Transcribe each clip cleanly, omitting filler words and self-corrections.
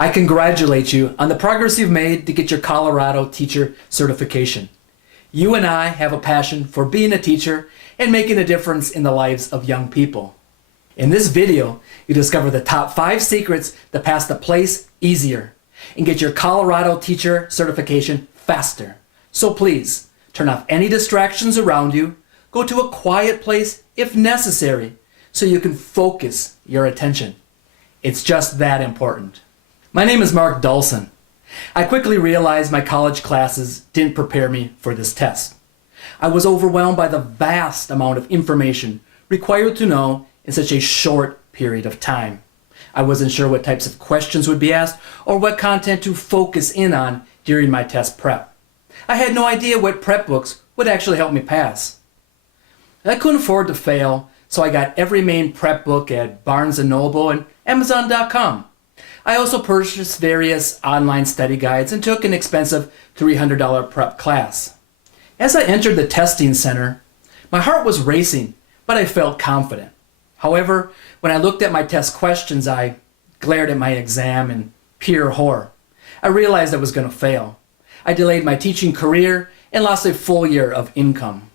I congratulate you on the progress you've made to get your Colorado teacher certification. You and I have a passion for being a teacher and making a difference in the lives of young people. In this video, you discover the top 5 secrets to pass the place easier and get your Colorado teacher certification faster. So please, turn off any distractions around you, go to a quiet place if necessary, so you can focus your attention. It's just that important. My name is Mark Dulson. I quickly realized my college classes didn't prepare me for this test. I was overwhelmed by the vast amount of information required to know in such a short period of time. I wasn't sure what types of questions would be asked or what content to focus in on during my test prep. I had no idea what prep books would actually help me pass. I couldn't afford to fail, so I got every main prep book at Barnes & Noble and Amazon.com. I also purchased various online study guides and took an expensive $300 prep class. As I entered the testing center, my heart was racing, but I felt confident. However, when I looked at my test questions, I glared at my exam in pure horror. I realized I was going to fail. I delayed my teaching career and lost a full year of income.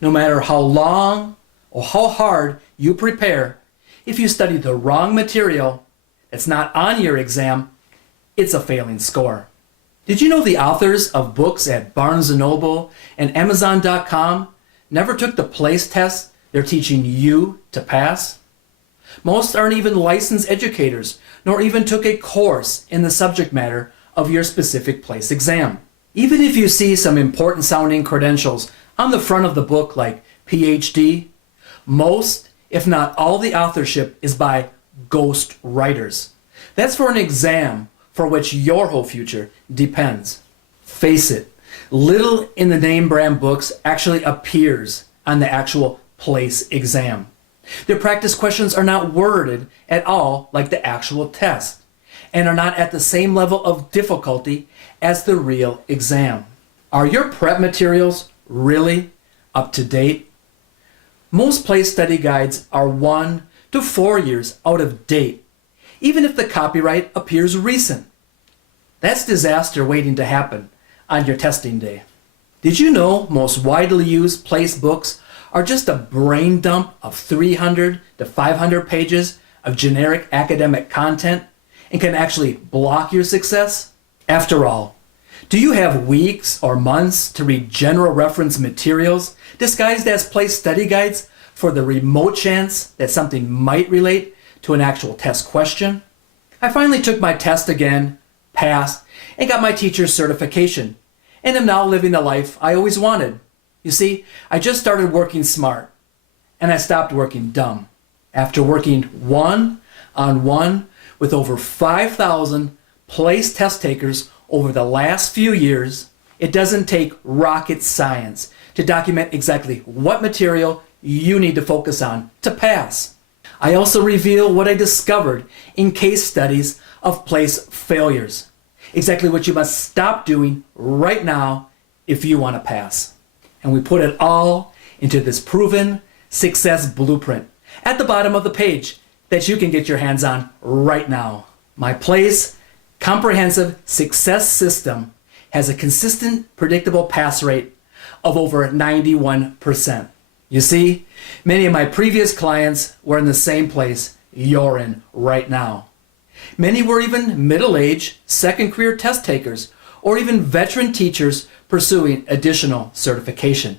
No matter how long or how hard you prepare, if you study the wrong material that's not on your exam, it's a failing score. Did you know the authors of books at Barnes & Noble and Amazon.com never took the place test they're teaching you to pass? Most aren't even licensed educators, nor even took a course in the subject matter of your specific place exam. Even if you see some important sounding credentials on the front of the book like PhD, most, if not all, the authorship is by ghost writers. That's for an exam for which your whole future depends. Face it, little in the name brand books actually appears on the actual place exam. Their practice questions are not worded at all like the actual test and are not at the same level of difficulty as the real exam. Are your prep materials really up to date? Most place study guides are 1 to 4 years out of date, even if the copyright appears recent. That's disaster waiting to happen on your testing day. Did you know most widely used place books are just a brain dump of 300 to 500 pages of generic academic content and can actually block your success? After all, do you have weeks or months to read general reference materials disguised as place study guides for the remote chance that something might relate to an actual test question? I finally took my test again, passed, and got my teacher's certification, and am now living the life I always wanted. You see, I just started working smart, and I stopped working dumb. After working one-on-one with over 5,000 place test takers over the last few years, it doesn't take rocket science to document exactly what material you need to focus on to pass. I also reveal what I discovered in case studies of place failures, exactly what you must stop doing right now if you want to pass. And we put it all into this proven success blueprint at the bottom of the page that you can get your hands on right now. My place comprehensive success system has a consistent, predictable pass rate of over 91%. You see, many of my previous clients were in the same place you're in right now. Many were even middle-aged, second career test takers, or even veteran teachers pursuing additional certification.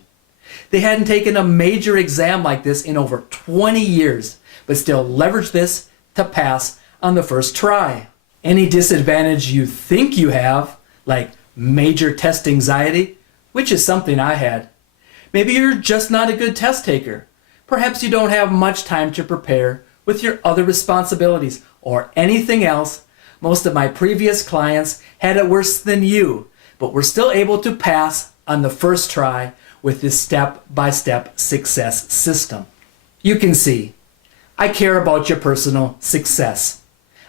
They hadn't taken a major exam like this in over 20 years, but still leveraged this to pass on the first try. Any disadvantage you think you have, like major test anxiety, which is something I had. Maybe you're just not a good test taker. Perhaps you don't have much time to prepare with your other responsibilities or anything else. Most of my previous clients had it worse than you, but were still able to pass on the first try with this step-by-step success system. You can see, I care about your personal success.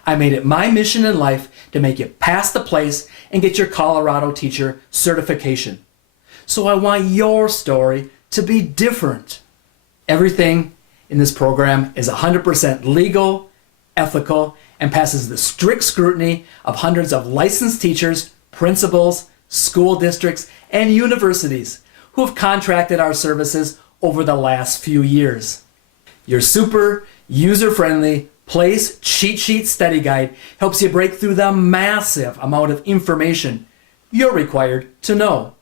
I made it my mission in life to make you pass the place and get your Colorado teacher certification. So I want your story to be different. Everything in this program is 100% legal, ethical, and passes the strict scrutiny of hundreds of licensed teachers, principals, school districts, and universities who have contracted our services over the last few years. Your super user-friendly Place Cheat Sheet Study Guide helps you break through the massive amount of information you're required to know.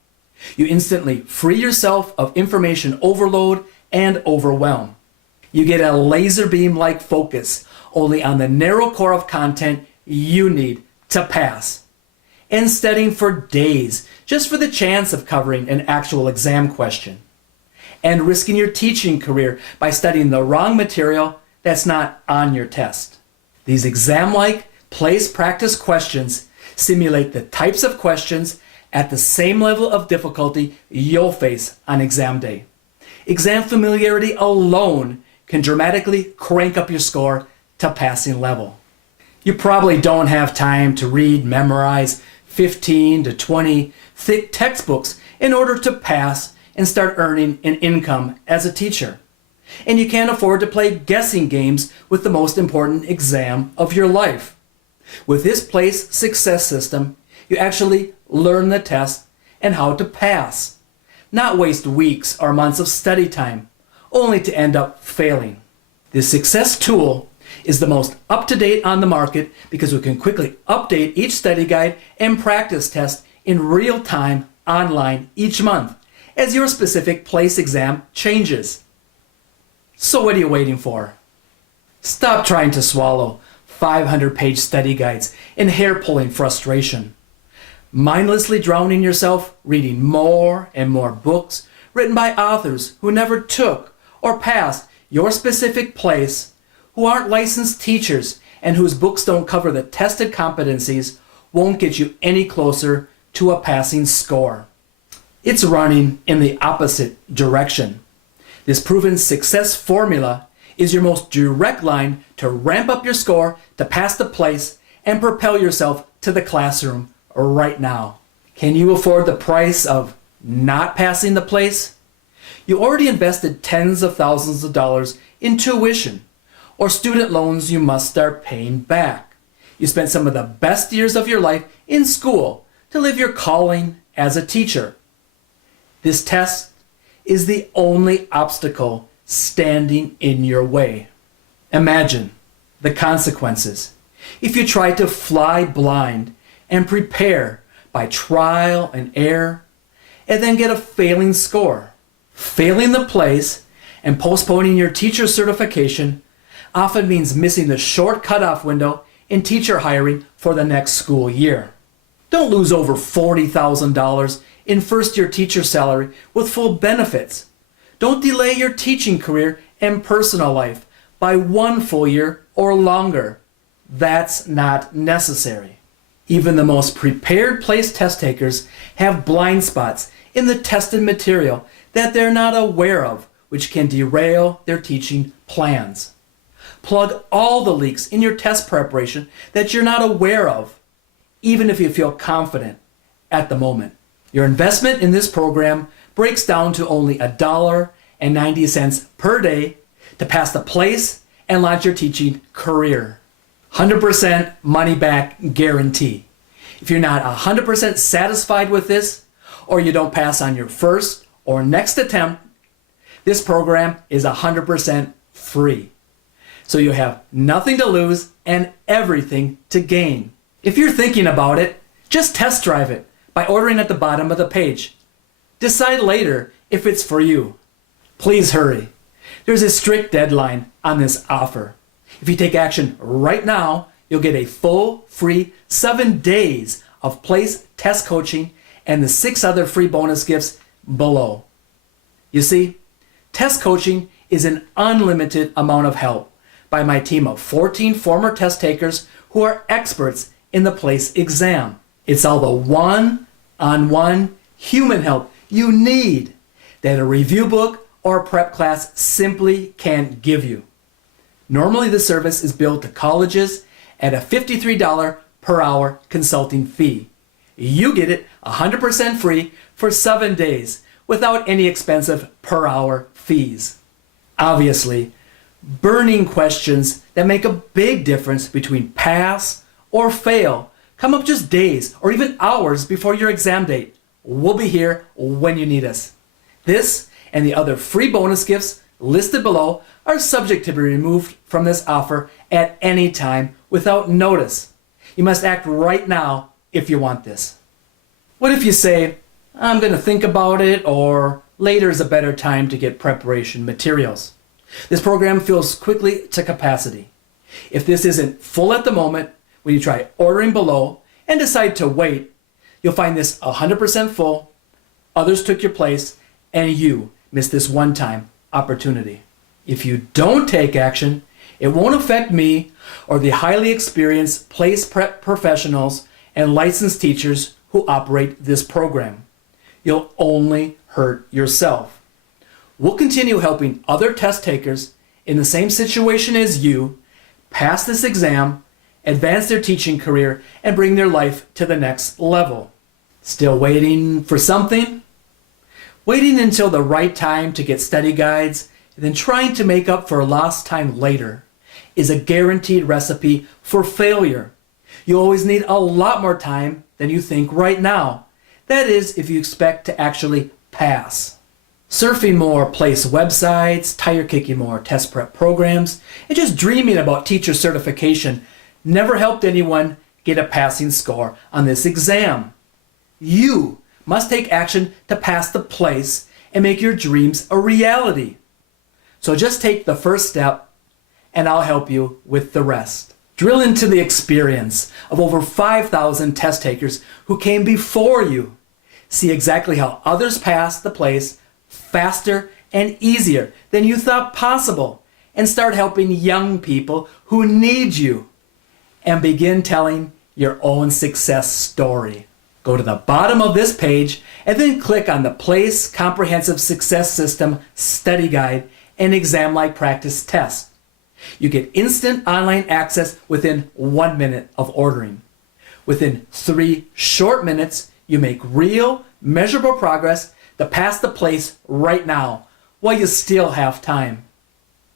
You instantly free yourself of information overload and overwhelm. You get a laser beam-like focus only on the narrow core of content you need to pass. And studying for days just for the chance of covering an actual exam question. And risking your teaching career by studying the wrong material that's not on your test. These exam-like place practice questions simulate the types of questions at the same level of difficulty you'll face on exam day. Exam familiarity alone can dramatically crank up your score to passing level. You probably don't have time to read, memorize 15 to 20 thick textbooks in order to pass and start earning an income as a teacher. And you can't afford to play guessing games with the most important exam of your life. With this Place Success System, you actually learn the test and how to pass, not waste weeks or months of study time, only to end up failing. This success tool is the most up-to-date on the market because we can quickly update each study guide and practice test in real time online each month as your specific place exam changes. So what are you waiting for? Stop trying to swallow 500-page study guides in hair-pulling frustration. Mindlessly drowning yourself reading more and more books written by authors who never took or passed your specific place, who aren't licensed teachers, and whose books don't cover the tested competencies won't get you any closer to a passing score. It's running in the opposite direction. This proven success formula is your most direct line to ramp up your score to pass the place and propel yourself to the classroom right now. Can you afford the price of not passing the place? You already invested tens of thousands of dollars in tuition or student loans you must start paying back. You spent some of the best years of your life in school to live your calling as a teacher. This test is the only obstacle standing in your way. Imagine the consequences if you try to fly blind and prepare by trial and error and then get a failing score. Failing the place and postponing your teacher certification often means missing the short cutoff window in teacher hiring for the next school year. Don't lose over $40,000 in first-year teacher salary with full benefits. Don't delay your teaching career and personal life by 1 full year or longer. That's not necessary. Even the most prepared place test takers have blind spots in the tested material that they're not aware of, which can derail their teaching plans. Plug all the leaks in your test preparation that you're not aware of, even if you feel confident at the moment. Your investment in this program breaks down to only $1.90 per day to pass the place and launch your teaching career. 100% money back guarantee. If you're not 100% satisfied with this, or you don't pass on your first or next attempt, this program is 100% free. So you have nothing to lose and everything to gain. If you're thinking about it, just test drive it by ordering at the bottom of the page. Decide later if it's for you. Please hurry. There's a strict deadline on this offer. If you take action right now, you'll get a full free 7 days of place test coaching and the 6 other free bonus gifts below. You see, test coaching is an unlimited amount of help by my team of 14 former test takers who are experts in the place exam. It's all the one-on-one human help you need that a review book or a prep class simply can't give you. Normally the service is billed to colleges at a $53 per hour consulting fee. You get it 100% free for 7 days without any expensive per hour fees. Obviously, Burning questions that make a big difference between pass or fail come up just days or even hours before your exam date. We'll be here when you need us. This and the other free bonus gifts listed below are subject to be removed from this offer at any time without notice. You must act right now if you want this. What if you say, I'm going to think about it, or later is a better time to get preparation materials? This program fills quickly to capacity. If this isn't full at the moment, when you try ordering below and decide to wait, you'll find this 100% full, others took your place, and you missed this one-time opportunity. If you don't take action, it won't affect me or the highly experienced place prep professionals and licensed teachers who operate this program. You'll only hurt yourself. We'll continue helping other test takers in the same situation as you pass this exam, advance their teaching career, and bring their life to the next level. Still waiting for something? Waiting until the right time to get study guides and then trying to make up for lost time later is a guaranteed recipe for failure. You always need a lot more time than you think right now. That is, if you expect to actually pass. Surfing more place websites, tire kicking more test prep programs, and just dreaming about teacher certification never helped anyone get a passing score on this exam. You must take action to pass the place and make your dreams a reality. So just take the first step, and I'll help you with the rest. Drill into the experience of over 5,000 test takers who came before you. See exactly how others passed the place faster and easier than you thought possible, and start helping young people who need you, and begin telling your own success story. Go to the bottom of this page and then click on the Place Comprehensive Success System Study Guide and Exam-like Practice Test. You get instant online access within 1 minute of ordering. Within 3 short minutes, you make real, measurable progress to pass the place right now while you still have time.